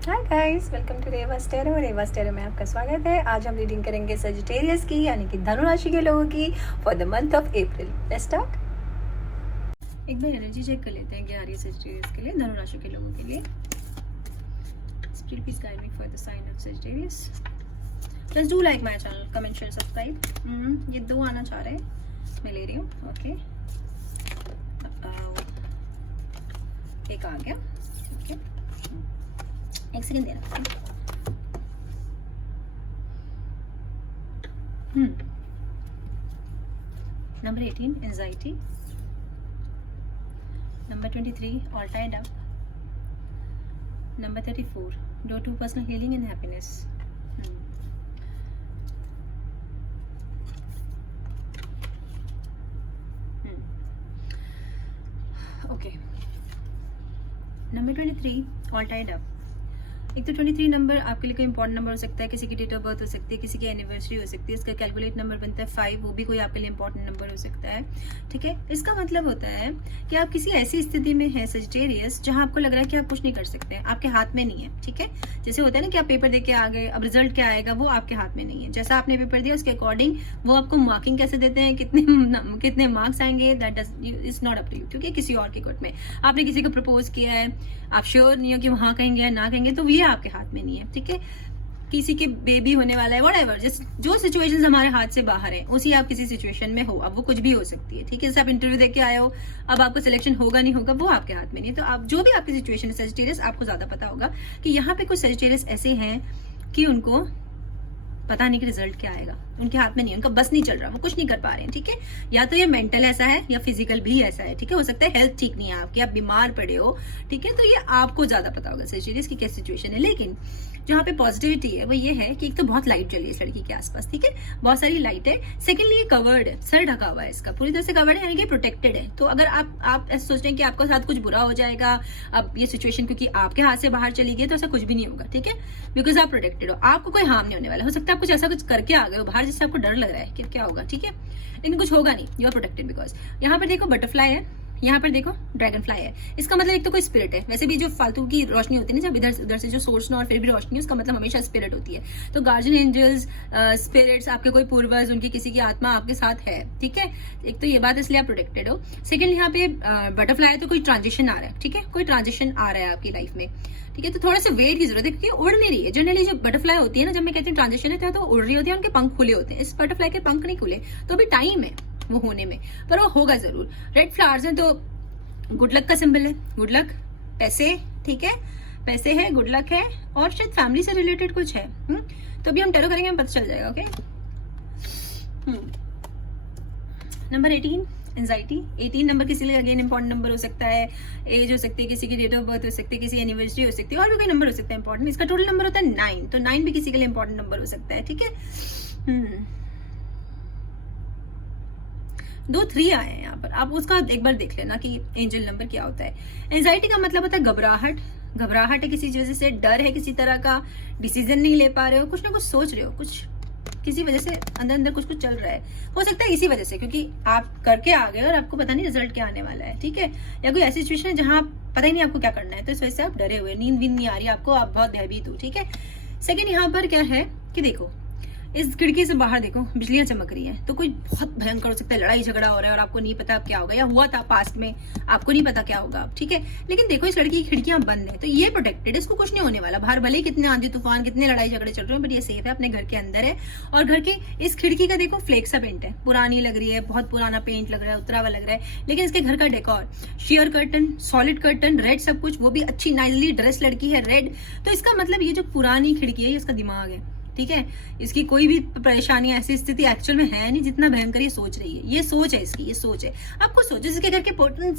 Hi guys, welcome to रेवा स्टेरो। रेवा स्टेरो में आपका स्वागत है। आज हम रीडिंग करेंगे सजिटेरियस की यानी कि धनु राशि के लोगों की for the month of April. Let's start. एक बार एनर्जी चेक कर लेते हैं कि आ रही है सजिटेरियस के लिए, धनु राशि के लोगों के लिए। Spirit please guide me for the sign of Sagittarius. Just do like my channel, comment, share, subscribe. ये 2 आना चाह रहे हैं, मैं ले रही हूँ। ओके, एक आ गया। ओके, एक सेकेंड देना। Number 18 anxiety, number 23 all tied up, number 34 door to personal healing and happiness. Okay, number 23 all tied up. एक तो 23 नंबर आपके लिए कोई इंपॉर्टेंट नंबर हो सकता है, किसी की डेट ऑफ बर्थ हो सकती है, किसी की एनिवर्सरी हो सकती है, इसका कैलकुलेट नंबर बनता है 5, वो भी कोई आपके लिए इंपॉर्टेंट नंबर हो सकता है। ठीक है, इसका मतलब होता है कि आप किसी ऐसी स्थिति में हैं सजिटेरियस जहां आपको लग रहा है कि आप कुछ नहीं कर सकते हैं, आपके हाथ में नहीं है। ठीक है, जैसे होता है ना कि आप पेपर दे के आ गए, अब रिजल्ट क्या आएगा वो आपके हाथ में नहीं है। जैसा आपने पेपर दिया उसके अकॉर्डिंग वो आपको मार्किंग कैसे देते हैं, कितने मार्क्स आएंगे, that is not up to you, क्योंकि किसी और के कोर्ट में आपने किसी को प्रपोज किया है, आप श्योर नहीं हो कि वहां कहेंगे या ना कहेंगे, तो ये आपके हाथ में नहीं है। ठीक है, किसी के बेबी होने वाला है, व्हाटएवर, जो सिचुएशंस हमारे हाथ से बाहर है, उसी आप किसी सिचुएशन में हो, अब वो कुछ भी हो सकती है। ठीक है, जैसे आप इंटरव्यू दे के आए हो, अब आपको सिलेक्शन होगा नहीं होगा वो आपके हाथ में नहीं है। तो आप जो भी आपकी सिचुएशन है सजिटेरियस, आपको ज्यादा पता होगा कि यहाँ पे कुछ सजिटेरियस ऐसे हैं कि उनको पता नहीं कि रिजल्ट क्या आएगा, उनके हाथ में नहीं है, उनका बस नहीं चल रहा, वो कुछ नहीं कर पा रहे हैं। ठीक है, या तो ये मेंटल ऐसा है या फिजिकल भी ऐसा है। ठीक है, हो सकता है हेल्थ ठीक नहीं है आपकी, आप बीमार पड़े हो। ठीक है, तो ये आपको ज्यादा पता होगा सजिटेरियस की क्या सिचुएशन है। लेकिन जहाँ पे पॉजिटिविटी है वो ये है कि एक तो बहुत लाइट चली है इस लड़की के आसपास। ठीक है, बहुत सारी लाइट है। सेकेंडली ये कवर्ड है, सर ढका हुआ है, इसका पूरी तरह से कवर्ड है, यानी कि प्रोटेक्टेड है। तो अगर आप ऐसे सोच रहे हैं कि आपके साथ कुछ बुरा हो जाएगा, अब ये सिचुएशन क्योंकि आपके हाथ से बाहर चली गई, तो ऐसा कुछ भी नहीं होगा। ठीक है, बिकॉज आप प्रोटेक्टेड हो, आपको कोई हार्म नहीं होने वाला। हो सकता है आप कुछ ऐसा कुछ करके आ गए हो बाहर जिससे आपको डर लग रहा है कि क्या होगा। ठीक है, लेकिन कुछ होगा नहीं, यू आर प्रोटेक्टेड। बिकॉज यहाँ पर देखो बटरफ्लाई है, यहाँ पर देखो ड्रैगन फ्लाई है। इसका मतलब एक तो कोई स्पिरिट है। वैसे भी जो फालतू की रोशनी होती है ना, जब इधर उधर से जो सोर्स ना और फिर भी रोशनी, उसका मतलब हमेशा स्पिरिट होती है। तो गार्जियन एंजल्स, स्पिरिट्स, आपके कोई पूर्वज, उनकी किसी की आत्मा आपके साथ है। ठीक है, एक तो ये बात, इसलिए आप प्रोटेक्टेड हो। सेकेंड, यहाँ पे बटरफ्लाई है तो कोई ट्रांजिशन आ रहा है। ठीक है, कोई ट्रांजिशन आ रहा है आपकी लाइफ में। ठीक है, तो थोड़ा सा वेट की जरूरत है, क्योंकि उड़ नहीं रही है। जनरली जो बटरफ्लाई होती है ना, जब मैं कहती हूँ ट्रांजिशन है तो उड़ रही होती है, उनके पंख खुले होते हैं। इस बटरफ्लाई के पंख नहीं खुले, तो अभी टाइम है वो होने में, पर वो होगा जरूर। रेड फ्लावर्स हैं तो गुड लक का सिंबल है, गुड लक, पैसे। ठीक है, पैसे है, गुड लक है, और शायद फैमिली से रिलेटेड कुछ है। तो अभी हम टेरो करेंगे, हमें पता चल जाएगा। Okay, number 18 anxiety. 18 नंबर किसी लिए अगेन इंपॉर्टेंट नंबर हो सकता है, एज हो सकती है, किसी की डेट ऑफ बर्थ हो सकती है, किसी एनिवर्सरी हो सकती है, और भी कोई नंबर हो सकता है इंपॉर्टेंट। इसका टोटल नंबर होता है 9, तो 9 भी किसी के लिए इंपॉर्टेंट नंबर हो सकता है। ठीक है, 2 3 आए हैं यहाँ पर, आप उसका एक बार देख लेना कि एंजल नंबर क्या होता है। एंजाइटी का मतलब होता है घबराहट, घबराहट है किसी वजह से, डर है किसी तरह का, डिसीजन नहीं ले पा रहे हो, कुछ ना कुछ सोच रहे हो, कुछ किसी वजह से अंदर अंदर कुछ चल रहा है। हो सकता है इसी वजह से, क्योंकि आप करके आ गए और आपको पता नहीं रिजल्ट क्या आने वाला है। ठीक है, या कोई ऐसी सिचुएशन है जहां पता ही नहीं आपको क्या करना है, तो इस वजह से आप डरे हुए, नींद नहीं आ रही आपको, आप बहुत भयभीत हो। ठीक है, सेकेंड यहाँ पर क्या है कि देखो, इस खिड़की से बाहर देखो बिजलियां चमक रही हैं, तो कोई बहुत भयंकर हो सकता है, लड़ाई झगड़ा हो रहा है और आपको नहीं पता क्या होगा, या हुआ था पास्ट में, आपको नहीं पता क्या होगा। ठीक है, लेकिन देखो इस लड़की की खिड़कियां बंद है, तो ये प्रोटेक्टेड, इसको कुछ नहीं होने वाला। बाहर भले कितने आंधी तूफान, कितने लड़ाई झगड़े चल रहे हो, बट ये सेफ है, अपने घर के अंदर है। और घर के इस खिड़की का देखो फ्लेक्स सा पेंट है, पुरानी लग रही है, बहुत पुराना पेंट लग रहा है, उतरा हुआ लग रहा है, लेकिन इसके घर का decor, share curtain, solid curtain, red सब कुछ, वो भी अच्छी नाइसली ड्रेस लड़की है, रेड। तो इसका मतलब ये जो पुरानी खिड़की है, ये इसका दिमाग है। ठीक है, इसकी कोई भी परेशानी, ऐसी स्थिति एक्चुअल में है नहीं जितना भयंकर ये सोच रही है। ये सोच है इसकी, ये सोच है। आपको सोचो, जिसके घर के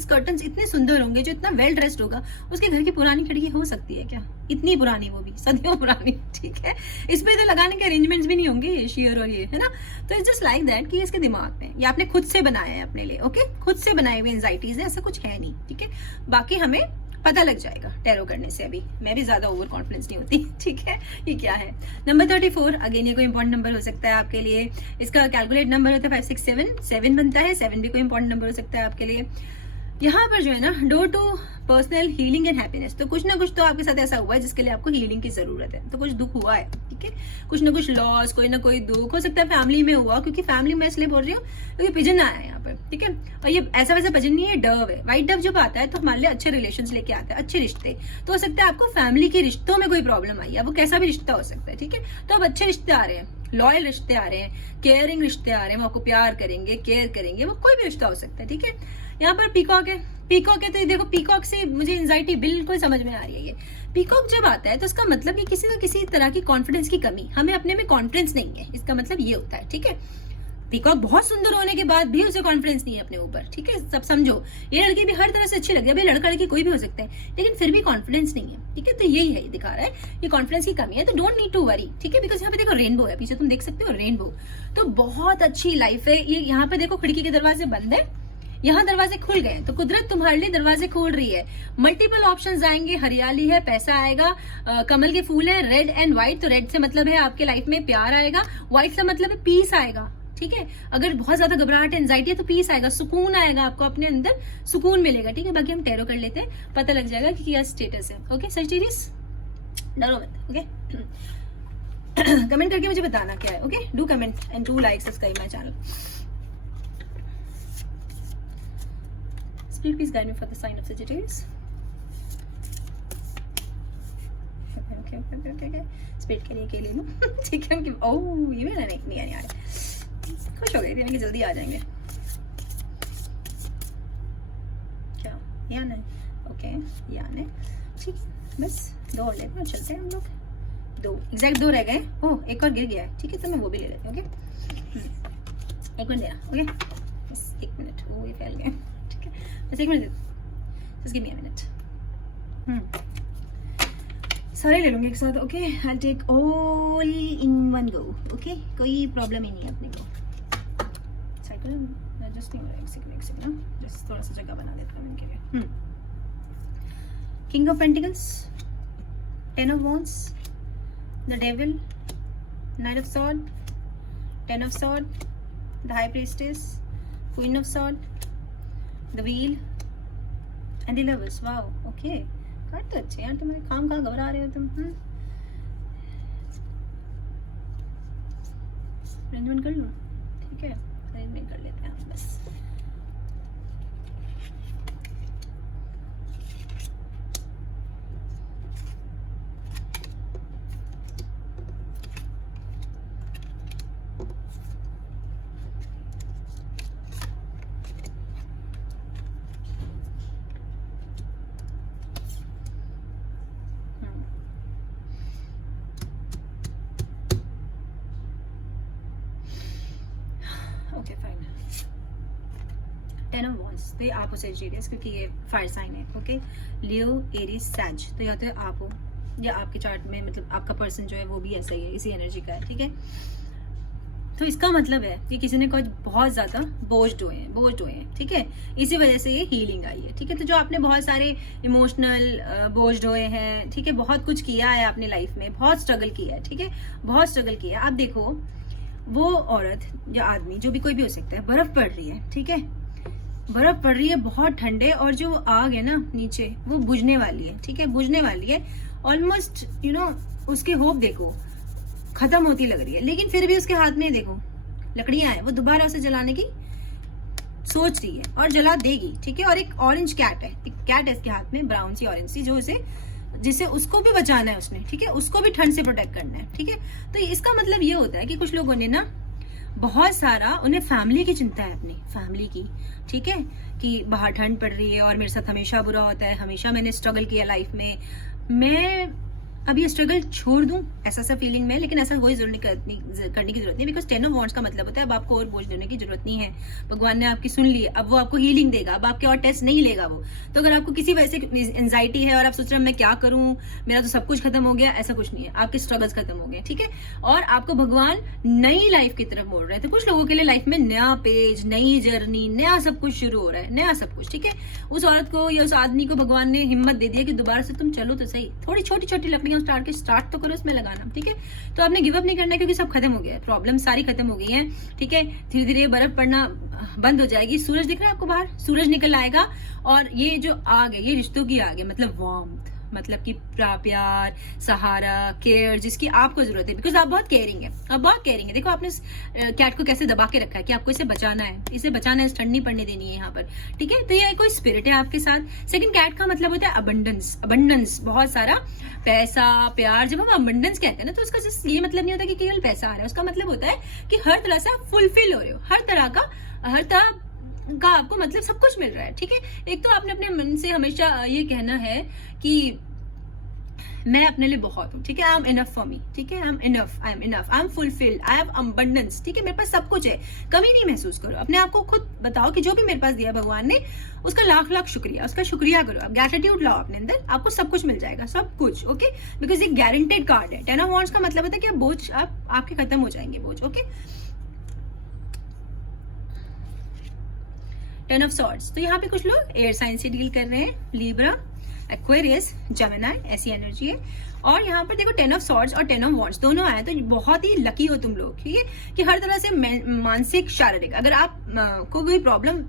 कर्टन्स इतने सुंदर होंगे, जो इतना वेल ड्रेस्ड होगा, उसके घर की पुरानी खिड़की हो सकती है क्या? इतनी पुरानी, वो भी सदियों पुरानी। ठीक है, इस पे तो लगाने के अरेंजमेंट्स भी नहीं होंगे, शेयर और ये, है ना। तो इट्स जस्ट लाइक दैट कि इसके दिमाग में, ये आपने खुद से बनाया है अपने लिए। ओके, खुद से बनाई हुई एंजाइटीज है, ऐसा कुछ है नहीं। ठीक है, बाकी हमें पता लग जाएगा टैरो करने से। अभी मैं भी ज्यादा ओवर कॉन्फिडेंस नहीं होती। ठीक है, ये क्या है? नंबर 34, अगेन ये कोई इंपॉर्टेंट नंबर हो सकता है आपके लिए। इसका कैलकुलेट नंबर होता है 5 6 7 7 बनता है, 7 भी कोई इंपॉर्टेंट नंबर हो सकता है आपके लिए। यहाँ पर जो है ना, door to personal healing and happiness. तो कुछ ना कुछ तो आपके साथ ऐसा हुआ है जिसके लिए आपको हीलिंग की जरूरत है। तो कुछ दुख हुआ है, ठीक है, कुछ ना कुछ लॉस, कोई ना कोई दुख हो सकता है फैमिली में हुआ, क्योंकि फैमिली में इसलिए बोल रही हूँ क्योंकि पिजन आया है यहाँ पर, ठीक है। और ये ऐसा वैसा पिजन नहीं है, डव है। व्हाइट डव जब आता है तो हमारे लिए अच्छे रिलेशन लेके आता है, अच्छे रिश्ते। तो हो सकता है आपको फैमिली के रिश्तों में कोई प्रॉब्लम आई है, वो कैसा भी रिश्ता हो सकता है, ठीक है। तो अब अच्छे रिश्ते आ रहे हैं, लॉयल रिश्ते आ रहे हैं, केयरिंग रिश्ते आ रहे हैं, वो आपको प्यार करेंगे, केयर करेंगे, वो कोई भी रिश्ता हो सकता है, ठीक है। यहाँ पर पीकॉक है, पीकॉक है, तो ये देखो पीकॉक से मुझे एंजाइटी बिल्कुल समझ में आ रही है। ये पीकॉक जब आता है तो इसका मतलब कि किसी न किसी तरह की कॉन्फिडेंस की कमी, हमें अपने में कॉन्फिडेंस नहीं है, इसका मतलब ये होता है, ठीक है। पीकॉक बहुत सुंदर होने के बाद भी उसे कॉन्फिडेंस नहीं है अपने ऊपर, ठीक है। सब समझो, ये लड़की भी हर तरह से अच्छी लगी है, भाई लड़का लड़की कोई भी हो सकता है, लेकिन फिर भी कॉन्फिडेंस नहीं है, ठीक है। तो यही है, दिखा रहा है ये कॉन्फिडेंस की कमी है। तो डोंट नीड टू वरी, ठीक है, बिकॉज यहाँ पे देखो रेनबो है, पीछे तुम देख सकते हो रेनबो। तो बहुत अच्छी लाइफ है ये। यहाँ पे देखो खिड़की के दरवाजे बंद है, यहाँ दरवाजे खुल गए, तो कुदरत तुम्हारे लिए दरवाजे खोल रही है। मल्टीपल ऑप्शंस आएंगे, हरियाली है, पैसा आएगा, कमल के फूल है, रेड एंड व्हाइट। तो रेड से मतलब है आपके लाइफ में प्यार आएगा, व्हाइट से मतलब है पीस आएगा, ठीक है। अगर बहुत ज्यादा घबराहट एंजाइटी है तो पीस आएगा, सुकून आएगा, आपको अपने अंदर सुकून मिलेगा, ठीक है। बाकी हम टैरो कर लेते हैं, पता लग जाएगा कि क्या स्टेटस है। ओके सजिटेरियस, डरो मत, ओके। कमेंट करके मुझे बताना क्या है, okay. Do comment and do like, subscribe my channel. Spirit, please guide me for the sign of Sagittarius. Okay. Spirit के लिए के ले लूं, ठीक है। ओह ये मेरा नहीं आने वाले, खुश हो गई थी मैं कि जल्दी आ जाएंगे। क्या या नहीं? ओके या नहीं, ठीक, बस 2 और लेते हैं, चलते हैं हम लोग। 2 एग्जैक्ट 2 रह गए। ओह एक और गिर गया है, ठीक है, तो मैं वो भी ले लेती हूँ, ओके। 1 मिनट देना, ओके, बस 1 मिनट। ओह ये फैल गया, बस 1 minute, just give me a minute. सारे ले लूंगी एक साथ, okay. I take all in one go, okay. कोई प्रॉब्लम ही नहीं है अपने को। साइकिल जस्ट नहीं हो रहा, एक सेकंड ना, जस्ट थोड़ा सा जगह बना देता हूँ इनके लिए। King of pentacles, 10 of wands, the devil, night of sword, 10 of sword, the high priestess, queen of sword, The wheel and the lovers. Wow, okay. Card तो अच्छे यार, तुम्हारे काम कहाँ घबरा रहे हो तुम? अरेंजमेंट कर लूँ, ठीक है, अरेंजमेंट कर लेते हैं बस। Okay fine. 10 ऑफ वॉन्ड्स, तो ये आप हो सेजिटेरियस, क्योंकि ये फायर साइन है, ओके। लियो, एरीज, सैज, तो या तो आप हो या आपके चार्ट में मतलब आपका पर्सन जो है वो भी ऐसा ही है, इसी एनर्जी का है, ठीक है। तो इसका मतलब है कि किसी ने कुछ बहुत ज्यादा बोझ हुए हैं, ठीक है, इसी वजह से ये हीलिंग आई है, ठीक है। तो जो आपने बहुत सारे इमोशनल बोझ ढोए हैं, ठीक है, बहुत कुछ किया है अपनी लाइफ में, बहुत स्ट्रगल किया है, ठीक है, बहुत स्ट्रगल किया है। आप देखो वो औरत या आदमी, जो भी कोई भी हो सकता है, बर्फ पड़ रही है, ठीक है, बर्फ पड़ रही है, बहुत ठंडे, और जो आग है ना नीचे वो बुझने वाली है, ठीक है, बुझने वाली है ऑलमोस्ट, यू नो, उसकी होप देखो खत्म होती लग रही है, लेकिन फिर भी उसके हाथ में देखो लकड़ियां हैं, वो दोबारा उसे जलाने की सोच रही है और जला देगी, ठीक है। और एक ऑरेंज कैट है, एक कैट है इसके हाथ में, ब्राउन सी ऑरेंज सी, जो जिसे उसको भी बचाना है उसने, ठीक है, उसको भी ठंड से प्रोटेक्ट करना है, ठीक है। तो इसका मतलब ये होता है कि कुछ लोगों ने ना बहुत सारा, उन्हें फैमिली की चिंता है, अपनी फैमिली की, ठीक है, कि बाहर ठंड पड़ रही है और मेरे साथ हमेशा बुरा होता है, हमेशा मैंने स्ट्रगल किया लाइफ में, मैं अब ये स्ट्रगल छोड़ दूं, ऐसा सा फीलिंग में। लेकिन ऐसा कोई करने की जरूरत नहीं, बिकॉज 10 ऑफ वॉन्ड्स का मतलब होता है अब आपको और बोझ देने की जरूरत नहीं है, भगवान ने आपकी सुन ली, अब वो आपको हीलिंग देगा, अब आपके और टेस्ट नहीं लेगा वो। तो अगर आपको किसी वजह से एंजाइटी है और आप सोच रहे हैं मैं क्या करूं, मेरा तो सब कुछ खत्म हो गया, ऐसा कुछ नहीं है, आपके स्ट्रगल्स खत्म हो गए, ठीक है, और आपको भगवान नई लाइफ की तरफ मोड़ रहे हैं। तो कुछ लोगों के लिए लाइफ में नया पेज, नई जर्नी, नया सब कुछ शुरू हो रहा है, नया सब कुछ, ठीक है। उस औरत को या उस आदमी को भगवान ने हिम्मत दे दिया कि दोबारा से तुम चलो तो सही, थोड़ी छोटी छोटी लकड़ियां रही हूँ स्टार्ट तो करो उसमें लगाना, ठीक है। तो आपने गिव अप नहीं करना है, क्योंकि सब खत्म हो गया है, प्रॉब्लम सारी खत्म हो गई है, ठीक है। धीरे धीरे बर्फ पड़ना बंद हो जाएगी। सूरज दिख रहा है आपको बाहर, सूरज निकल आएगा, और ये जो आग है ये रिश्तों की आग है, मतलब वार्मथ, मतलब कि प्यार, सहारा, केयर, जिसकी आपको जरूरत है, बिकॉज आप बहुत केयरिंग है, आप बहुत केयरिंग है। देखो आपने कैट को कैसे दबा के रखा है कि आपको इसे बचाना है, इसे बचाना है, ठंड नहीं पड़ने देनी है यहाँ पर, ठीक है। तो ये कोई स्पिरिट है आपके साथ। सेकंड, कैट का मतलब होता है अबंडेंस, अबंडेंस, बहुत सारा पैसा, प्यार। जब हम अबंडेंस कहते हैं ना, तो उसका सिर्फ ये मतलब नहीं होता कि केवल पैसा आ रहा है, उसका मतलब होता है कि हर तरह से आप फुलफिल हो रहे हो, हर तरह का आपको मतलब सब कुछ मिल रहा है, ठीक है। एक तो आपने अपने मन से हमेशा ये कहना है कि मैं अपने लिए बहुत हूँ, ठीक है। I am enough for me, ठीक है। I am enough, I am enough, I am fulfilled, I have abundance, ठीक है। मेरे पास सब कुछ है, कमी नहीं महसूस करो। अपने आप को खुद बताओ कि जो भी मेरे पास दिया भगवान ने, उसका लाख लाख शुक्रिया, उसका शुक्रिया करो। आप ग्रैटिट्यूड लाओ अपने अंदर, आपको सब कुछ मिल जाएगा, सब कुछ, ओके। बिकॉज ये गारंटेड कार्ड है। 10 ऑफ वॉन्ड्स का मतलब होता है कि बोझ आपके खत्म हो जाएंगे, बोझ, ओके। 10 ऑफ सॉर्ड्स, तो यहाँ पे कुछ लोग एयर साइन से डील कर रहे हैं, लिब्रा, एक्वेरियस, जेमिनी, ऐसी एनर्जी है। और यहाँ पर देखो 10 ऑफ सॉर्ड्स और 10 ऑफ वॉन्ड्स दोनों आए, तो बहुत ही लकी हो तुम लोग, ठीक है। कि हर तरह से मानसिक, शारीरिक, अगर आप को कोई प्रॉब्लम,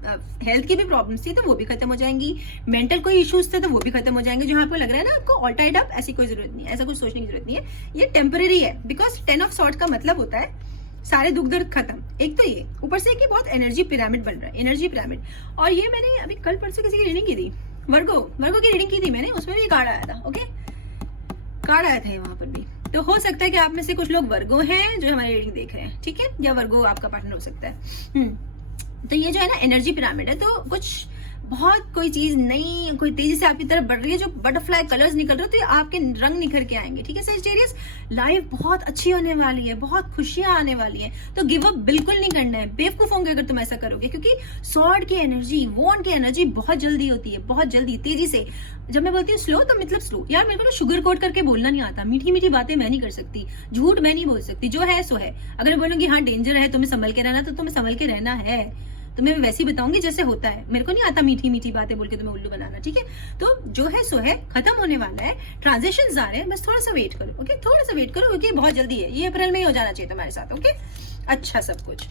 हेल्थ की भी प्रॉब्लम्स थी तो वो भी खत्म हो जाएंगी, मेंटल कोई इश्यूज थे तो वो भी खत्म हो जाएंगे। जो आपको लग रहा है ना आपको ऑल टाइड अप, ऐसी कोई जरूरत नहीं है, ऐसा कुछ सोचने की जरूरत नहीं है, ये टेम्पररी है। बिकॉज 10 ऑफ सॉर्ड्स का मतलब होता है सारे दुख दर्द खत्म। एक तो ये, ऊपर से कि बहुत एनर्जी पिरामिड बन रहा है, एनर्जी पिरामिड। और ये मैंने अभी कल परसों किसी की रीडिंग की थी, वर्गो की रीडिंग की थी मैंने, उसमें भी कार्ड आया था, ओके, कार्ड आया था वहां पर भी। तो हो सकता है कि आप में से कुछ लोग वर्गो हैं जो हमारी रीडिंग देख रहे हैं, ठीक है, या वर्गो आपका पार्टनर हो सकता है। तो ये जो है ना एनर्जी पिरामिड है, तो कुछ बहुत कोई चीज नई, कोई तेजी से आपकी तरफ बढ़ रही है, जो बटरफ्लाई कलर्स निकल रहे हो, तो ये आपके रंग निखर के आएंगे, ठीक है। सजिटेरियस, लाइफ बहुत अच्छी होने वाली है, बहुत खुशियां आने वाली है, तो गिव अप बिल्कुल नहीं करना है। बेवकूफ होंगे अगर तुम ऐसा करोगे, क्योंकि सॉर्ड की एनर्जी, वॉन्ड की एनर्जी बहुत जल्दी होती है, बहुत जल्दी, तेजी से। जब मैं बोलती हूँ स्लो, तो मतलब स्लो। यार मेरे को ना शुगर कोट करके बोलना नहीं आता, मीठी मीठी बातें मैं नहीं कर सकती, झूठ मैं नहीं बोल सकती, जो है सो है। अगर बोलूंगी हाँ डेंजर है, तुम्हें संभल के रहना, तो तुम्हें संभल के रहना है, तो मैं वैसे ही बताऊंगी जैसे होता है। मेरे को नहीं आता मीठी मीठी बातें बोल के तुम्हें उल्लू बनाना, ठीक है। तो जो है सो है, खत्म होने वाला है, ट्रांजेक्शंस आ रहे हैं, बस थोड़ा सा वेट करो, ओके, थोड़ा सा वेट करो, क्योंकि बहुत जल्दी है, ये अप्रैल में ही हो जाना चाहिए तुम्हारे साथ, ओके। अच्छा सब कुछ।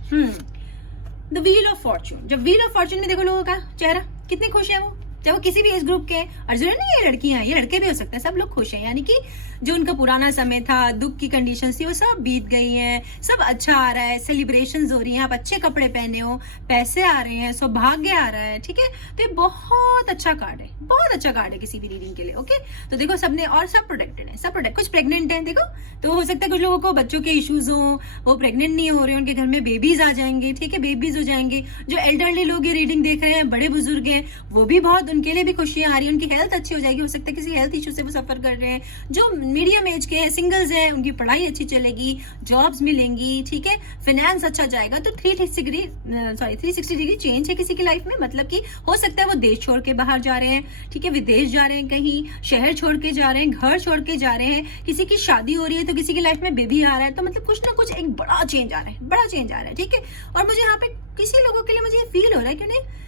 द व्हील ऑफ फॉर्च्यून, जब व्हील ऑफ फॉर्च्यून में देखो लोगों का चेहरा कितने खुश है वो, चाहे वो किसी भी एज ग्रुप के, और जरूर नहीं ये लड़कियां हैं, ये लड़के भी हो सकते हैं, सब लोग खुश हैं। यानी कि जो उनका पुराना समय था, दुख की कंडीशंस थी, वो सब बीत गई हैं, सब अच्छा आ रहा है, सेलिब्रेशंस हो रही हैं, आप अच्छे कपड़े पहने हो, पैसे आ रहे हैं, सौभाग्य आ रहा है, ठीक है। तो ये बहुत अच्छा कार्ड है, बहुत अच्छा कार्ड है किसी भी रीडिंग के लिए, ओके। तो देखो सबने, और सब प्रोटेक्टेड है, सब प्रोटेक्ट, कुछ प्रेग्नेंट है, देखो, तो हो सकता है कुछ लोगों को बच्चों के इश्यूज हो, वो प्रेग्नेंट नहीं हो रहे, उनके घर में बेबीज आ जाएंगे, ठीक है, बेबीज हो जाएंगे। जो एल्डरली लोग ये रीडिंग देख रहे हैं, बड़े बुजुर्ग हैं, वो भी बहुत, उनके लिए भी खुशियां आ रही है, उनकी हेल्थ अच्छी हो जाएगी। हो सकता है किसी हेल्थ इशू से वो सफर कर रहे हैं। जो मीडियम एज के हैं, सिंगल्स हैं, उनकी पढ़ाई अच्छी चलेगी, जॉब्स मिलेंगी, ठीक है, फाइनेंस अच्छा जाएगा। तो 360 डिग्री चेंज है किसी की लाइफ में, मतलब कि हो सकता है वो देश छोड़ के बाहर जा रहे हैं, ठीक है, विदेश जा रहे हैं, कहीं शहर छोड़ के जा रहे हैं, घर छोड़ के जा रहे हैं, किसी की शादी हो रही है, तो किसी की लाइफ में बेबी आ रहा है। तो मतलब कुछ ना कुछ एक बड़ा चेंज आ रहा है, बड़ा चेंज आ रहा है, ठीक है। और मुझे यहाँ पे किसी लोगों के लिए मुझे फील हो रहा है कि उन्हें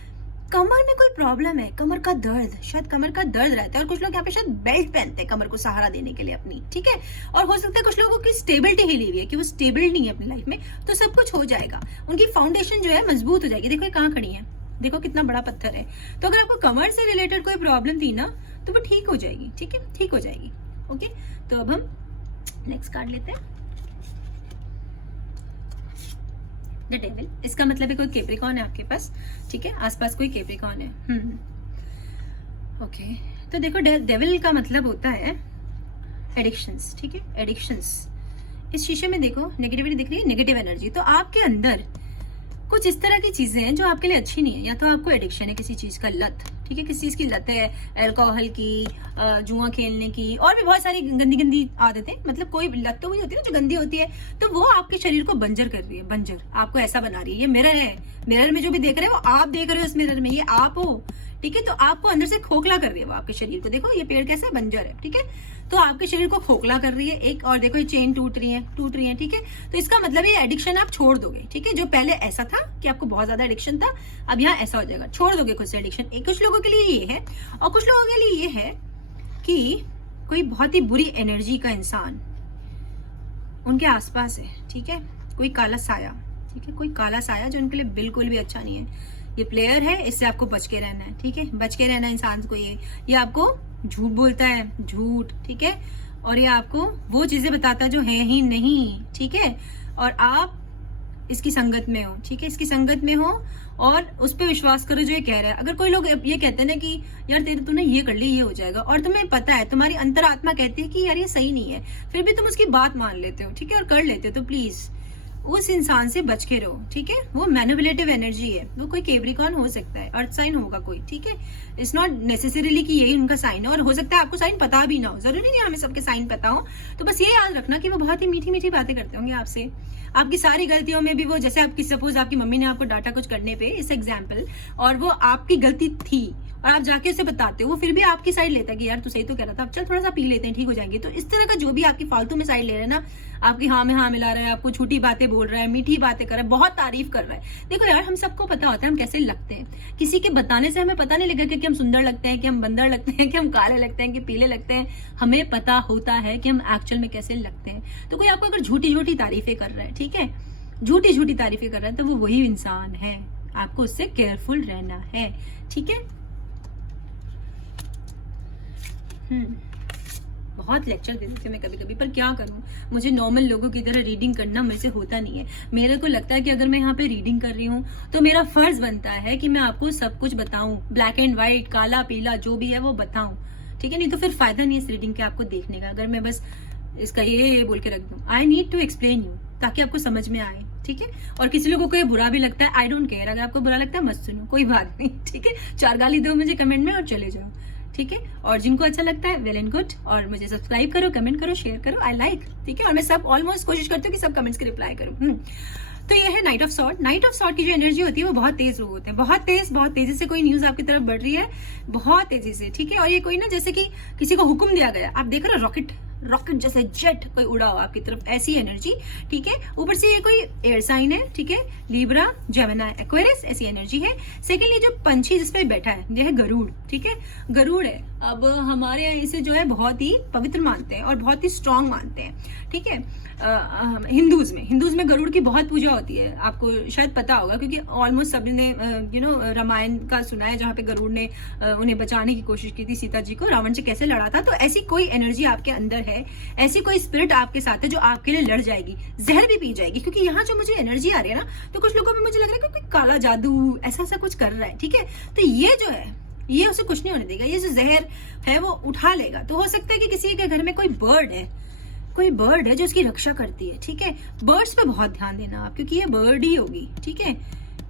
कमर में कोई प्रॉब्लम है, कमर का दर्द, शायद कमर का दर्द रहता है। और कुछ लोग यहाँ पे शायद बेल्ट पहनते हैं कमर को सहारा देने के लिए अपनी, ठीक है। और हो सकता है कुछ लोगों की स्टेबिलिटी हिली हुई है, कि वो स्टेबल नहीं है अपनी लाइफ में, तो सब कुछ हो जाएगा, उनकी फाउंडेशन जो है मजबूत हो जाएगी। देखो ये कहाँ खड़ी है, देखो कितना बड़ा पत्थर है। तो अगर आपको कमर से रिलेटेड कोई प्रॉब्लम थी ना, तो वो ठीक हो जाएगी, ठीक है, ठीक हो जाएगी, ओके। तो अब हम नेक्स्ट कार्ड लेते हैं, द डेविल। इसका मतलब है कोई कैप्रिकॉर्न है आपके पास, ठीक है, आसपास कोई कैप्रिकॉर्न है। ओके। तो देखो डेविल का मतलब होता है एडिक्शंस, ठीक है, एडिक्शंस। इस शीशे में देखो नेगेटिविटी दिख रही है, नेगेटिव एनर्जी। तो आपके अंदर कुछ इस तरह की चीजें हैं जो आपके लिए अच्छी नहीं है। या तो आपको एडिक्शन है किसी चीज का, लत, ठीक है, किसी चीज की लत है, अल्कोहल की, जुआ खेलने की, और भी बहुत सारी गंदी गंदी आदतें। मतलब कोई लत तो वही होती है ना जो गंदी होती है, तो वो आपके शरीर को बंजर कर रही है, बंजर, आपको ऐसा बना रही है। ये मिरर है, मिरर में जो भी देख रहे हो आप देख रहे हो, इस मिरर में ये आप हो, ठीक है। तो आपको अंदर से खोखला कर रही है वो आपके शरीर को। देखो ये पेड़ कैसे बंजर है, ठीक है, तो आपके शरीर को खोखला कर रही है एक। और देखो ये चेन टूट रही है, ठीक है। तो इसका मतलब ये एडिक्शन आप छोड़ दोगे, ठीक है। जो पहले ऐसा था कि आपको बहुत ज्यादा एडिक्शन था, अब यहाँ ऐसा हो जाएगा, छोड़ दोगे खुद से एडिक्शन। कुछ लोगों के लिए ये है, और कुछ लोगों के लिए ये है कि कोई बहुत ही बुरी एनर्जी का इंसान उनके आसपास है, ठीक है, कोई काला साया, ठीक है, कोई काला साया जो उनके लिए बिल्कुल भी अच्छा नहीं है। ये प्लेयर है, इससे आपको बच के रहना है, ठीक है, बच के रहना है इंसान को। ये आपको झूठ बोलता है, झूठ, ठीक है, और ये आपको वो चीजें बताता है जो है ही नहीं, ठीक है, और आप इसकी संगत में हो, ठीक है, इसकी संगत में हो और उस पर विश्वास करो जो ये कह रहा है। अगर कोई लोग ये कहते हैं ना कि यार तेरे तूने ये कर ली, ये हो जाएगा, और तुम्हें पता है, तुम्हारी अंतरात्मा कहती है कि यार ये सही नहीं है, फिर भी तुम उसकी बात मान लेते हो, ठीक है, और कर लेते हो, तो प्लीज उस इंसान से बच के रहो, ठीक है। वो मैनिपुलेटिव एनर्जी है, वो कोई कैप्रिकॉर्न हो सकता है, अर्थ साइन होगा कोई, ठीक है। इट्स नॉट नेसेसरीली कि यही उनका साइन है, और हो सकता है आपको साइन पता भी ना हो, जरूरी नहीं हमें सबके साइन पता हो। तो बस ये याद रखना कि वो बहुत ही मीठी मीठी बातें करते होंगे आपसे, आपकी सारी गलतियों में भी वो, जैसे आपकी सपोज आपकी मम्मी ने आपको डांटा कुछ करने पे, इस एग्जाम्पल, और वो आपकी गलती थी और आप जाके उसे बताते हो, वो फिर भी आपकी साइड लेता है कि यार तू सही तो कह रहा था, अब चल थोड़ा सा पी लेते हैं, ठीक हो जाएंगे। तो इस तरह का जो भी आपकी फालतू में साइड ले रहा है ना, आपकी हाँ में हाँ मिला रहा है, आपको झूठी बातें बोल रहा है, मीठी बातें कर रहा है, बहुत तारीफ कर रहा है। देखो यार, हम सबको पता होता है हम कैसे लगते हैं, किसी के बताने से हमें पता नहीं लगेगा कि हम सुंदर लगते हैं, कि हम बंदर लगते हैं, कि हम काले लगते हैं, कि पीले लगते हैं। हमें पता होता है कि हम एक्चुअल में कैसे लगते हैं। तो कोई आपको अगर झूठी झूठी तारीफें कर रहा है, ठीक है, झूठी झूठी तारीफें कर रहा है, तो वो वही इंसान है, आपको उससे केयरफुल रहना है, ठीक है। बहुत लेक्चर दे देती हूँ मैं कभी कभी, पर क्या करूँ, मुझे नॉर्मल लोगों की तरह रीडिंग करना मेरे से होता नहीं है। मेरे को लगता है कि अगर मैं यहाँ पे रीडिंग कर रही हूँ तो मेरा फर्ज बनता है कि मैं आपको सब कुछ बताऊं, ब्लैक एंड व्हाइट, काला पीला जो भी है वो बताऊं, ठीक है। नहीं तो फिर फायदा नहीं है इस रीडिंग के आपको देखने का, अगर मैं बस इसका ये बोल के रख दूं। I need to explain you, ताकि आपको समझ में आए, ठीक है। और किसी लोगों को ये बुरा भी लगता है, आई डोंट केयर, अगर आपको बुरा लगता है मत सुनो, कोई बात नहीं, ठीक है। 4 गाली दो मुझे कमेंट में और चले जाओ, ठीक है। और जिनको अच्छा लगता है वेल एंड गुड, और मुझे सब्सक्राइब करो, कमेंट करो, शेयर करो, आई लाइक, ठीक है। और मैं सब ऑलमोस्ट कोशिश करती हूँ कि सब कमेंट्स के रिप्लाई करूँ। तो ये है night of sword. Night of sword की जो एनर्जी होती है वो बहुत तेज लोग होते हैं, बहुत तेजी से कोई न्यूज आपकी तरफ बढ़ रही है, बहुत तेजी से, ठीक है। और ये कोई ना, जैसे कि किसी को हुक्म दिया गया, आप देख रहे हो रॉकेट जैसे जेट कोई उड़ा हो आपकी तरफ, ऐसी एनर्जी, ठीक है। ऊपर से ये कोई एयर साइन है, ठीक है, लिब्रा, जेमिनी, एक्वेरियस, ऐसी एनर्जी है। सेकेंडली जो पंछी जिसपे बैठा है ये है गरुड़, ठीक है, गरुड़ है। अब हमारे यहाँ इसे जो है बहुत ही पवित्र मानते हैं और बहुत ही स्ट्रांग मानते हैं, ठीक है। हिंदूज में गरुड़ की बहुत पूजा होती है, आपको शायद पता होगा, क्योंकि ऑलमोस्ट सभी ने रामायण का सुना है, जहाँ पे गरुड़ ने उन्हें बचाने की कोशिश की थी, सीता जी को, रावण से कैसे लड़ा था। तो ऐसी कोई एनर्जी आपके अंदर है, ऐसी कोई स्पिरिट आपके साथ है जो आपके लिए लड़ जाएगी, जहर भी पी जाएगी। क्योंकि यहाँ जो मुझे एनर्जी आ रही है ना, तो कुछ लोगों में मुझे लग रहा है कि कोई काला जादू ऐसा कुछ कर रहा है, ठीक है। तो ये जो है, ये उसे कुछ नहीं होने देगा, ये जो जहर है वो उठा लेगा। तो हो सकता है कि किसी के घर में कोई बर्ड है जो उसकी रक्षा करती है, ठीक है। बर्ड्स पे बहुत ध्यान देना आप, क्योंकि ये बर्ड ही होगी, ठीक है।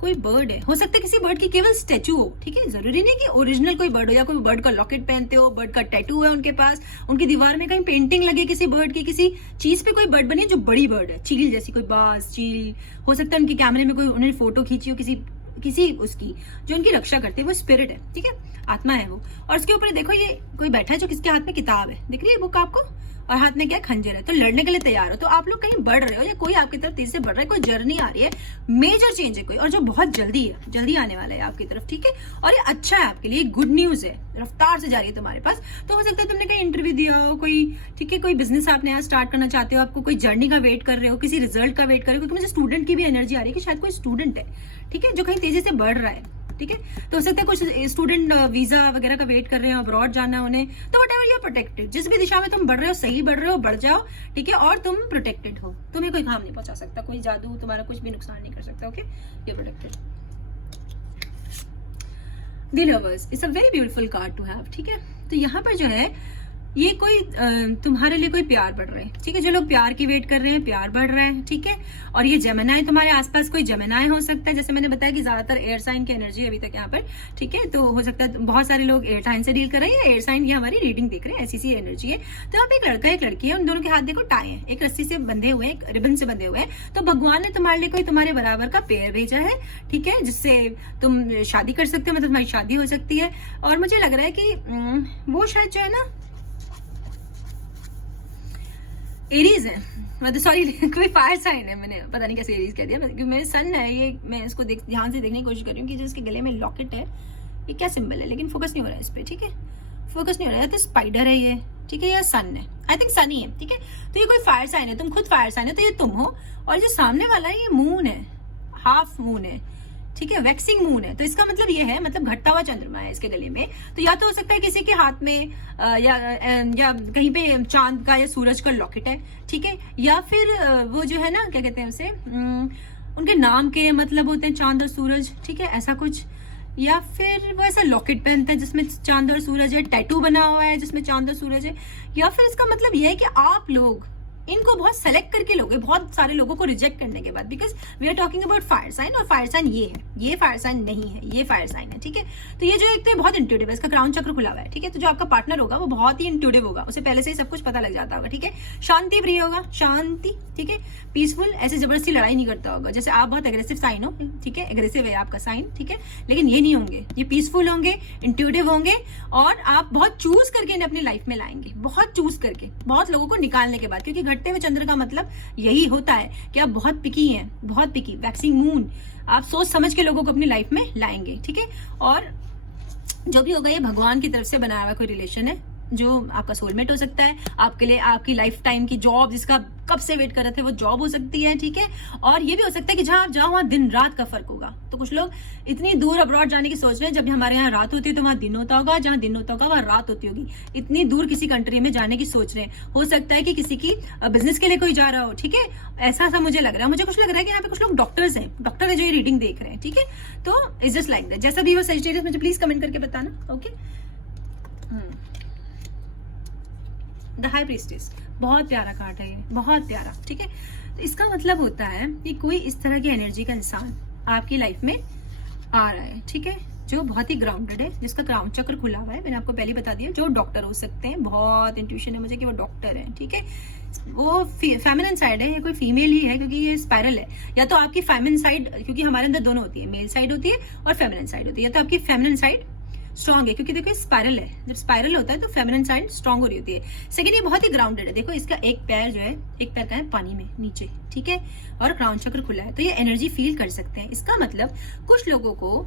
कोई बर्ड है, हो सकता है किसी बर्ड की केवल स्टैचू हो, ठीक है, जरूरी नहीं कि ओरिजिनल कोई बर्ड हो, या कोई बर्ड का लॉकेट पहनते हो, बर्ड का टैटू है उनके पास, उनकी दीवार में कहीं पेंटिंग लगी किसी बर्ड की, किसी चीज पे कोई बर्ड बनी है जो बड़ी बर्ड है, चील जैसी, कोई बाज, चील, हो सकता है उनके कैमरे में कोई उन्होंने फोटो खींची हो किसी उसकी, जो उनकी रक्षा करते हैं, वो स्पिरिट है, ठीक है, आत्मा है वो। और उसके ऊपर देखो ये कोई बैठा है जो किसके हाथ में किताब है, दिख रही है बुक आपको, और हाथ में क्या खंजर है, तो लड़ने के लिए तैयार हो। तो आप लोग कहीं बढ़ रहे हो, या कोई आपकी तरफ तेज से बढ़ रहा है, कोई जर्नी आ रही है, मेजर चेंज है कोई, और जो बहुत जल्दी आने वाला है आपकी तरफ, ठीक है। और ये अच्छा है आपके लिए, गुड न्यूज है, रफ्तार से जा रही है तुम्हारे पास। तो हो सकता है तुमने कहीं इंटरव्यू दिया हो, कोई, ठीक है, कोई बिजनेस आपने यहाँ स्टार्ट करना चाहते हो, आपको कोई जर्नी का वेट कर रहे हो, किसी रिजल्ट का वेट कर रहे हो, क्योंकि मुझे स्टूडेंट की भी एनर्जी आ रही है कि शायद कोई स्टूडेंट है, ठीक है, जो कहीं तेजी से बढ़ रहा है, ठीक है। तो हो सकता है कुछ स्टूडेंट वीजा वगैरह का वेट कर रहे हो, अब्रॉड जाना है उन्हें, तो व्हाटएवर यू आर प्रोटेक्टेड, जिस भी दिशा में तुम बढ़ रहे हो, सही बढ़ रहे हो, बढ़ जाओ, ठीक है। और तुम प्रोटेक्टेड हो, तुम्हें कोई हार्म नहीं पहुंचा सकता, कोई जादू तुम्हारा कुछ भी नुकसान नहीं कर सकता, okay, you protected. The lovers is a very beautiful card to have, ठीक है। तो यहाँ पर जो है ये कोई तुम्हारे लिए कोई प्यार बढ़ रहा है, ठीक है, जो लोग प्यार की वेट कर रहे हैं, प्यार बढ़ रहा है, ठीक है। और ये जेमिनी तुम्हारे आसपास कोई जेमिनी हो सकता है, जैसे मैंने बताया कि ज्यादातर एयर साइन की एनर्जी है अभी तक यहाँ पर, ठीक है। तो हो सकता है बहुत सारे लोग एयर साइन से डील कर रहे हैं, या एयर साइन, ये हमारी रीडिंग देख रहे हैं, ऐसी सी एनर्जी है। तो यहाँ पे एक लड़का एक लड़की है, उन दोनों के हाथ देखो टाई है, एक रस्सी से बंधे हुए, एक रिबन से बंधे हुए हैं। तो भगवान ने तुम्हारे लिए कोई तुम्हारे बराबर का पेयर भेजा है, ठीक है, जिससे तुम शादी कर सकते हो, मतलब तुम्हारी शादी हो सकती है। और मुझे लग रहा है कि वो शायद जो है ना एरीज है, मतलब सॉरी कोई फायर साइन है, मैंने पता नहीं कैसे एरीज कह दिया, क्योंकि मेरे सन है ये, मैं इसको ध्यान से देखने की कोशिश कर रही हूँ कि जो इसके गले में लॉकेट है ये क्या सिंबल है, लेकिन फोकस नहीं हो रहा है इस पर, ठीक है, फोकस नहीं हो रहा है। तो स्पाइडर है ये, ठीक है, या सन है, आई थिंक सन ही है, ठीक है। तो ये कोई फायर साइन है, तुम खुद फायर साइन है, तो ये तुम हो। और जो सामने वाला है ये मून है, हाफ मून है, ठीक है, वैक्सिंग मून है। तो इसका मतलब ये है, मतलब घटता हुआ चंद्रमा है इसके गले में। तो या तो हो सकता है किसी के हाथ में या कहीं पे चांद का या सूरज का लॉकेट है, ठीक है, या फिर वो जो है ना, क्या कहते हैं उसे, उनके नाम के मतलब होते हैं चांद और सूरज, ठीक है, ऐसा कुछ। या फिर वो ऐसा लॉकेट पहनते हैं जिसमें चांद और सूरज है, टैटू बना हुआ है जिसमें चांद और सूरज है। या फिर इसका मतलब ये है कि आप लोग इनको बहुत सेलेक्ट करके लोगे, बहुत सारे लोगों को रिजेक्ट करने के बाद, because we are talking about fire sign, और फायर साइन ये है, ये फायर साइन नहीं है, ये फायर साइन है, ठीक है। तो ये जो एक तो बहुत इंट्यूटिव है, इसका क्राउन चक्र खुला हुआ है, ठीक है। तो जो आपका पार्टनर होगा वो बहुत ही इंट्यूटिव होगा, उसे पहले से ही सब कुछ पता लग जाता होगा, ठीक है। शांति प्रिय होगा, शांति, ठीक है, पीसफुल, ऐसे जबरदस्ती लड़ाई नहीं करता होगा। जैसे आप बहुत एग्रेसिव साइन हो, ठीक है, एग्रेसिव है आपका साइन, ठीक है, लेकिन ये नहीं होंगे, ये पीसफुल होंगे, इंट्यूटिव होंगे, और आप बहुत चूज करके इन्हें अपनी लाइफ में लाएंगे, बहुत चूज करके, बहुत लोगों को निकालने के बाद, क्योंकि घटते हुए चंद्र का मतलब यही होता है कि आप बहुत पिकी हैं, बहुत पिकी, वैक्सिंग मून, आप सोच समझ के लोगों को अपनी लाइफ में लाएंगे, ठीक है। और जो भी होगा ये भगवान की तरफ से बनाया हुआ कोई रिलेशन है, जो आपका सोलमेट हो सकता है, आपके लिए आपकी लाइफ टाइम की जॉब, जिसका कब से वेट कर रहे थे वो जॉब हो सकती है, ठीक है। और ये भी हो सकता है कि जहां आप जाओ वहां दिन रात का फर्क होगा। तो कुछ लोग इतनी दूर अब्रॉड जाने की सोच रहे हैं, जब हमारे यहाँ रात होती है तो वहां दिन होता होगा, जहां दिन होता होगा वहां रात होती होगी। इतनी दूर किसी कंट्री में जाने की सोच रहे हैं, हो सकता है कि किसी की बिजनेस के लिए कोई जा रहा हो, ठीक है, ऐसा मुझे लग रहा है। मुझे कुछ लग रहा है कि यहाँ पे कुछ लोग डॉक्टर्स हैं, डॉक्टर है जो ये रीडिंग देख रहे हैं, ठीक है। तो इट्स जस्ट लाइक दैट। जैसा भी हो सजेस्टिव, मुझे प्लीज कमेंट करके बताना, ओके। द हाई प्रीस्टेस, बहुत प्यारा कार्ड है ये, बहुत प्यारा, ठीक है। तो इसका मतलब होता है कि कोई इस तरह की एनर्जी का इंसान आपकी लाइफ में आ रहा है, ठीक है, जो बहुत ही ग्राउंडेड है, जिसका क्राउन चक्र खुला हुआ है, मैंने आपको पहले बता दिया। जो डॉक्टर हो सकते हैं, बहुत इंट्यूशन है मुझे कि वो डॉक्टर है, ठीक है। वो फेमिनिन साइड है, कोई फीमेल ही है क्योंकि ये स्पाइरल है। या तो आपकी फेमिनिन साइड, क्योंकि हमारे अंदर दोनों होती है, मेल साइड होती है और फेमिनिन साइड होती है, या तो आपकी फेमिनिन साइड स्ट्रॉन्ग है, क्योंकि देखो स्पाइरल है, जब स्पाइरल होता है तो फेमिनिन साइड स्ट्रॉन्ग हो रही होती है। सेकंड, ये बहुत ही ग्राउंडेड है, देखो इसका एक पैर जो है, एक पैर का है पानी में नीचे, ठीक है, और क्राउन चक्र खुला है, तो ये एनर्जी फील कर सकते हैं। इसका मतलब कुछ लोगों को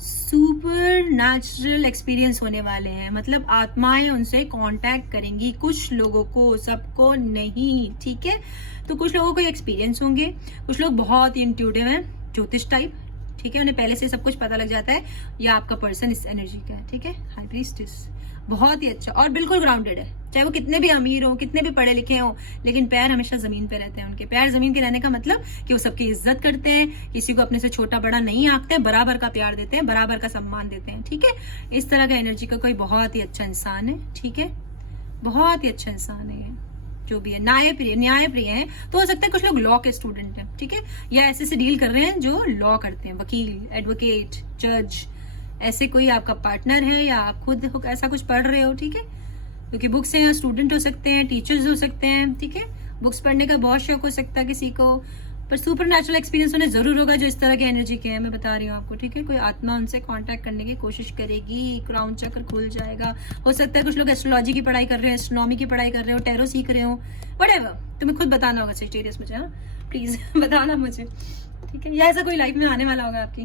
सुपर नेचुरल एक्सपीरियंस होने वाले हैं, मतलब आत्माएं उनसे कांटेक्ट करेंगी, कुछ लोगों को, सबको नहीं, ठीक है। तो कुछ लोगों को एक्सपीरियंस होंगे, कुछ लोग बहुत इंट्यूटिव हैं, ज्योतिष टाइप, ठीक है, उन्हें पहले से सब कुछ पता लग जाता है, या आपका पर्सन इस एनर्जी का है, ठीक है। हाई प्रीस्टेस बहुत ही अच्छा और बिल्कुल ग्राउंडेड है, चाहे वो कितने भी अमीर हो, कितने भी पढ़े लिखे हो, लेकिन पैर हमेशा जमीन पे रहते हैं उनके। पैर जमीन के रहने का मतलब कि वो सबकी इज्जत करते हैं, किसी को अपने से छोटा बड़ा नहीं आंकते हैं, बराबर का प्यार देते हैं, बराबर का सम्मान देते हैं, ठीक है। इस तरह का एनर्जी का कोई बहुत ही अच्छा इंसान है, ठीक है, बहुत ही अच्छा इंसान है ये, जो भी है। न्याय प्रिय है, तो हो सकता है कुछ लोग लॉ के स्टूडेंट हैं, ठीक है, या ऐसे से डील कर रहे हैं जो लॉ करते हैं, वकील, एडवोकेट, जज, ऐसे कोई आपका पार्टनर है, या आप खुद ऐसा कुछ पढ़ रहे हो, ठीक है, क्योंकि बुक्स हैं, या स्टूडेंट हो सकते हैं, टीचर्स हो सकते हैं, ठीक है। बुक्स पढ़ने का बहुत शौक हो सकता है किसी को, पर सुपर नेचुरल एक्सपीरियंस उन्हें जरूर होगा जो इस तरह की एनर्जी के हैं, मैं बता रही हूँ आपको, ठीक है। कोई आत्मा उनसे कांटेक्ट करने की कोशिश करेगी, क्राउन चक्र खुल जाएगा। हो सकता है कुछ लोग एस्ट्रोलॉजी की पढ़ाई कर रहे हो, एस्ट्रोनॉमी की पढ़ाई कर रहे हो, टैरो सीख रहे हो, व्हाटएवर, तुम्हें खुद बताना होगा सेजिटेरियस मुझे, हाँ प्लीज बताना मुझे, ठीक है। या ऐसा कोई लाइफ में आने वाला होगा आपकी।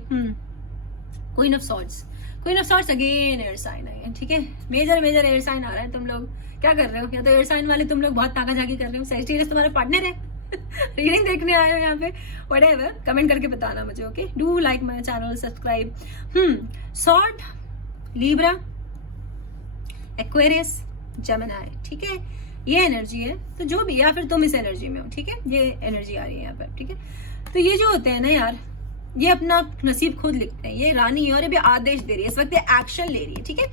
Queen of swords again air sign है, ठीक है, मेजर एयर साइन आ रहा है। तुम लोग क्या कर रहे हो, या तो एयर साइन वाले तुम लोग बहुत ताकाझाकी कर रहे हो, सेजिटेरियस तुम्हारा पार्टनर है रीडिंग देखने आए हो यहाँ पे, व्हाटएवर, कमेंट करके बताना मुझे, okay. Do like my channel, subscribe. Sword, Libra, Aquarius, Gemini, ठीक है, ये एनर्जी है। तो जो भी, या फिर तुम इस एनर्जी में हो, ठीक है, ये एनर्जी आ रही है यहाँ पर, ठीक है। तो ये जो होते हैं ना यार, ये अपना नसीब खुद लिखते हैं, ये रानी है और ये भी आदेश दे रही है, इस वक्त एक्शन ले रही है, ठीक है,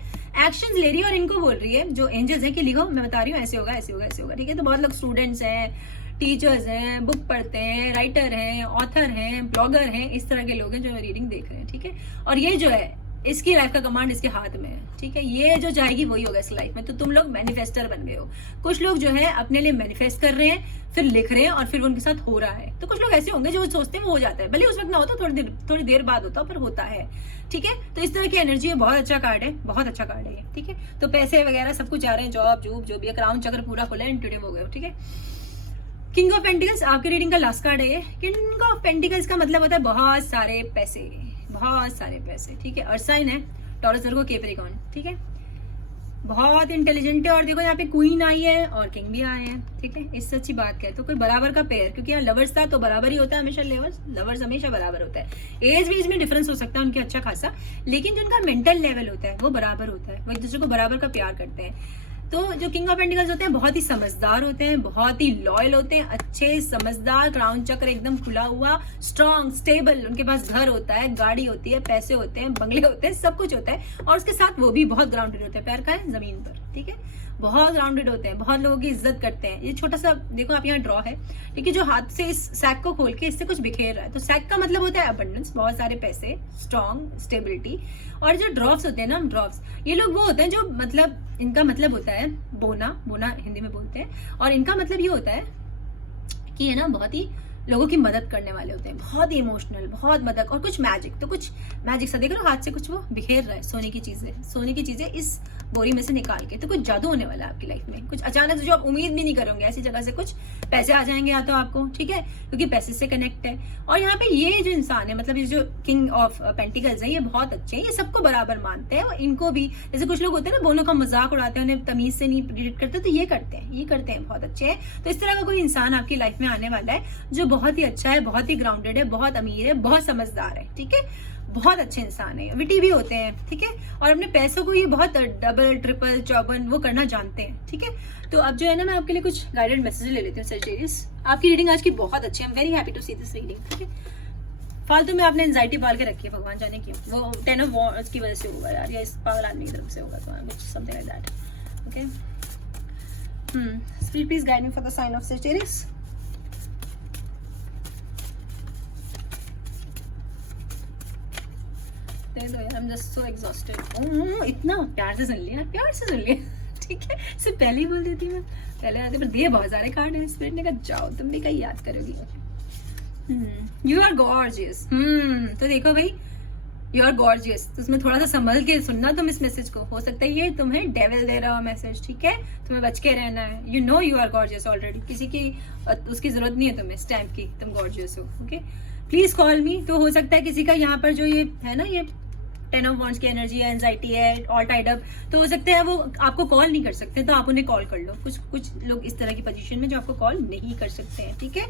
एक्शन ले रही है और इनको बोल रही है जो एंजल्स है कि लिखो, मैं बता रही हूँ ऐसे होगा, ऐसे होगा, ऐसे होगा, ठीक है। तो बहुत लोग स्टूडेंट्स हैं, टीचर्स हैं, बुक पढ़ते हैं, राइटर हैं, ऑथर हैं, ब्लॉगर हैं, इस तरह के लोग हैं जो रीडिंग देख रहे हैं, ठीक है। और ये जो है, इसकी लाइफ का कमांड इसके हाथ में है, ठीक है, ये जो जाएगी वही होगा इस लाइफ में। तो तुम लोग मैनिफेस्टर बन गए हो। कुछ लोग जो है अपने लिए मैनिफेस्ट कर रहे हैं, फिर लिख रहे हैं, और फिर उनके साथ हो रहा है। तो कुछ लोग ऐसे होंगे जो सोचते हैं वो हो जाता है, भले उस वक्त ना होता, थोड़ी देर बाद होता, पर होता है, ठीक है। तो इस तरह की एनर्जी है, बहुत अच्छा कार्ड है, बहुत अच्छा कार्ड है ये, ठीक है। तो पैसे वगैरह सब कुछ आ रहे हैं, जॉब जो भी है, क्राउन चक्र पूरा खुला है, इंट्यूटिव हो गए, ठीक है। किंग ऑफ पेंटिकल्स आपकी रीडिंग का लास्ट कार्ड है। किंग ऑफ पेंटिकल्स का मतलब होता है बहुत सारे पैसे, बहुत सारे पैसे, ठीक है। अर्थ साइन है, टॉरस, वर्गो, कैप्रिकॉर्न, ठीक है। बहुत इंटेलिजेंट है। और देखो यहाँ पे क्वीन आई है और किंग भी आए हैं, ठीक है। इससे अच्छी बात क्या है, तो कोई बराबर का पेयर, क्योंकि यहाँ लवर्स था तो बराबर ही होता है हमेशा, लवर्स हमेशा बराबर होता है। एज वेज में डिफरेंस हो सकता है उनके अच्छा खासा, लेकिन जो उनका मेंटल लेवल होता है वो बराबर होता है, वो एक दूसरे को बराबर का प्यार करते हैं। तो जो किंग ऑफ पेंटिकल्स होते हैं बहुत ही समझदार होते हैं, बहुत ही लॉयल होते हैं, अच्छे समझदार, क्राउन चक्र एकदम खुला हुआ, स्ट्रॉन्ग, स्टेबल, उनके पास घर होता है, गाड़ी होती है, पैसे होते हैं, बंगले होते हैं, सब कुछ होता है। और उसके साथ वो भी बहुत ग्राउंडेड होते हैं, पैर का है जमीन पर, ठीक है, बहुत ग्राउंडेड होते हैं, बहुत लोगों की इज्जत करते हैं। ये छोटा सा देखो आप यहाँ ड्रॉ है, ठीक है, जो हाथ से इस सैक को खोल के इससे कुछ बिखेर रहा है, तो सैक का मतलब होता है अबंडेंस, बहुत सारे पैसे, स्ट्रॉन्ग, स्टेबिलिटी। और जो ड्रॉप्स होते हैं ना, ड्रॉप्स, ये लोग वो होते हैं जो मतलब, इनका मतलब होता है बोना, बोना हिंदी में बोलते हैं, और इनका मतलब ये होता है कि ये ना बहुत ही लोगों की मदद करने वाले होते हैं, बहुत ही इमोशनल, बहुत मदद। और कुछ मैजिक, तो कुछ मैजिक सा देख रहे हो, हाथ से कुछ वो बिखेर रहा है, सोने की चीजें इस बोरी में से निकाल के, तो कुछ जादू होने वाला है आपकी लाइफ में, कुछ अचानक से जो आप उम्मीद भी नहीं करोगे, ऐसी जगह से कुछ पैसे आ जाएंगे या तो आपको, ठीक है, क्योंकि पैसे से कनेक्ट है। और यहाँ पे ये जो इंसान है, मतलब ये जो किंग ऑफ पेंटिकल्स है, ये बहुत अच्छे हैं, ये सबको बराबर मानते हैं, और इनको भी, जैसे कुछ लोग होते हैं ना बोनों का मजाक उड़ाते हैं, उन्हें तमीज से नहीं ट्रीट करते, तो ये करते हैं, बहुत अच्छे हैं। तो इस तरह का कोई इंसान आपकी लाइफ में आने वाला है जो बहुत ही अच्छा है, बहुत ही ग्राउंडेड है, बहुत अमीर है, बहुत समझदार है, ठीक है, बहुत अच्छे इंसान है, विटी भी होते हैं, ठीक है, और अपने पैसों को ये बहुत डबल, ट्रिपल, चौबन वो करना जानते हैं, ठीक है। तो अब जो है ना, मैं आपके लिए कुछ गाइडेड मैसेज ले लेती हूँ। सजिटेरियस, आपकी रीडिंग आज की बहुत अच्छी है, I am very happy to see this reading, ठीक है। फालतू में आपने एंजाइटी पाल के रखी है, भगवान जाने क्यों, वो 10 ऑफ वॉन्ड्स की वजह से होगा यार, या इस पागल आदमी की तरफ से होगा, तो कुछ something like that, okay. Spirit please guide me for the sign of Sagittarius. दे दो यार, I am just so exhausted. इतना प्यार से सुन लिया, ठीक है, इससे पहले ही बोल देती मैं, पहले आते, पर दिए बहुत सारे कार्ड हैं। स्पिरिट ने कहा जाओ, तुम भी कहीं याद करोगी। यू आर गॉर्जियस, तो देखो भाई, यू आर गॉर्जियस, तो उसमें थोड़ा सा संभल के सुनना तुम इस मैसेज को, हो सकता है ये तुम्हें डेविल दे रहा हो मैसेज, ठीक है, तुम्हें बच के रहना है। You know you are gorgeous already, किसी की उसकी जरूरत नहीं है तुम्हें स्टैम्प की, तुम गॉर्जियस हो, ओके। प्लीज कॉल मी, तो हो सकता है किसी का यहाँ पर जो ये है ना, ये 10 ऑफ वॉन्ड्स की एनर्जी है, एंजाइटी है, ऑल टाइड अप, तो हो सकता है वो आपको कॉल नहीं कर सकते, तो आप उन्हें कॉल कर लो। कुछ लोग इस तरह की पोजीशन में जो आपको कॉल नहीं कर सकते हैं, ठीक है।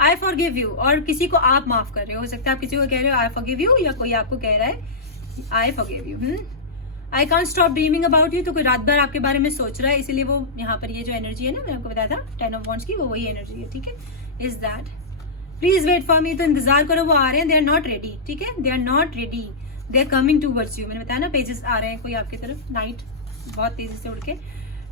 आई फॉरगिव यू, और किसी को आप माफ कर रहे हो सकता है आप किसी को कह रहे हो आई फॉरगिव यू, या कोई आपको कह रहा है I forgive you. I can't stop dreaming about you, तो कोई रात भर आपके बारे में सोच रहा है, इसीलिए वो यहाँ पर ये जो एनर्जी है ना, मैंने आपको बताया था 10 ऑफ वॉन्ड्स की, वो वही एनर्जी है, ठीक है। Is that please wait for me, तो इंतजार करो, वो आ रहे हैं, दे आर नॉट रेडी, ठीक है, they are not ready, they are coming towards you. मैंने बताया ना, पेजेस आ रहे हैं कोई आपकी तरफ, नाइट बहुत तेजी से उड़ के।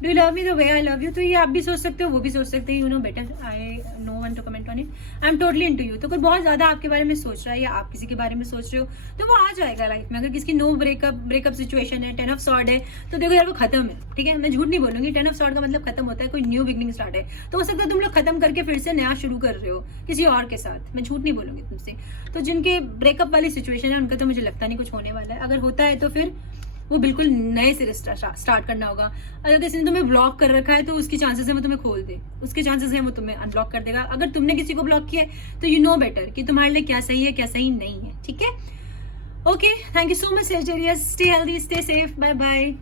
Do you love me the way I love you, तो ये आप भी सोच सकते हो, वो भी सोच सकते हैं, you know better, I know one two comment on it, I am totally into you. तो कोई बहुत ज्यादा आपके बारे में सोच रहा है, या आप किसी के बारे में सोच रहे हो, तो वो आ जाएगा लाइफ में। अगर किसी की नो ब्रेकअप सिचुएशन है, 10 ऑफ सॉर्ड है, तो देखो यार वो खत्म है, ठीक है, मैं झूठ नहीं बोलूंगी, 10 ऑफ सॉर्ड का मतलब खत्म होता है, कोई न्यू बिगनिंग स्टार्ट है, तो हो सकता है तुम लोग खत्म करके फिर से नया शुरू कर रहे हो किसी और के साथ, मैं झूठ नहीं बोलूंगी तुमसे। तो जिनके ब्रेकअप वाली सिचुएशन है, उनका तो मुझे लगता नहीं कुछ होने वाला है, अगर होता है तो फिर वो बिल्कुल नए सिरे स्टार्ट करना होगा। अगर किसी ने तुम्हें ब्लॉक कर रखा है, तो उसकी चांसेस है वो तुम्हें खोल दे, उसके चांसेस है वो तुम्हें अनब्लॉक कर देगा। अगर तुमने किसी को ब्लॉक किया है, तो यू नो बेटर कि तुम्हारे लिए क्या सही है, क्या सही नहीं है, ठीक है। Okay, thank you so much Sagittarius, stay healthy, stay safe, bye bye.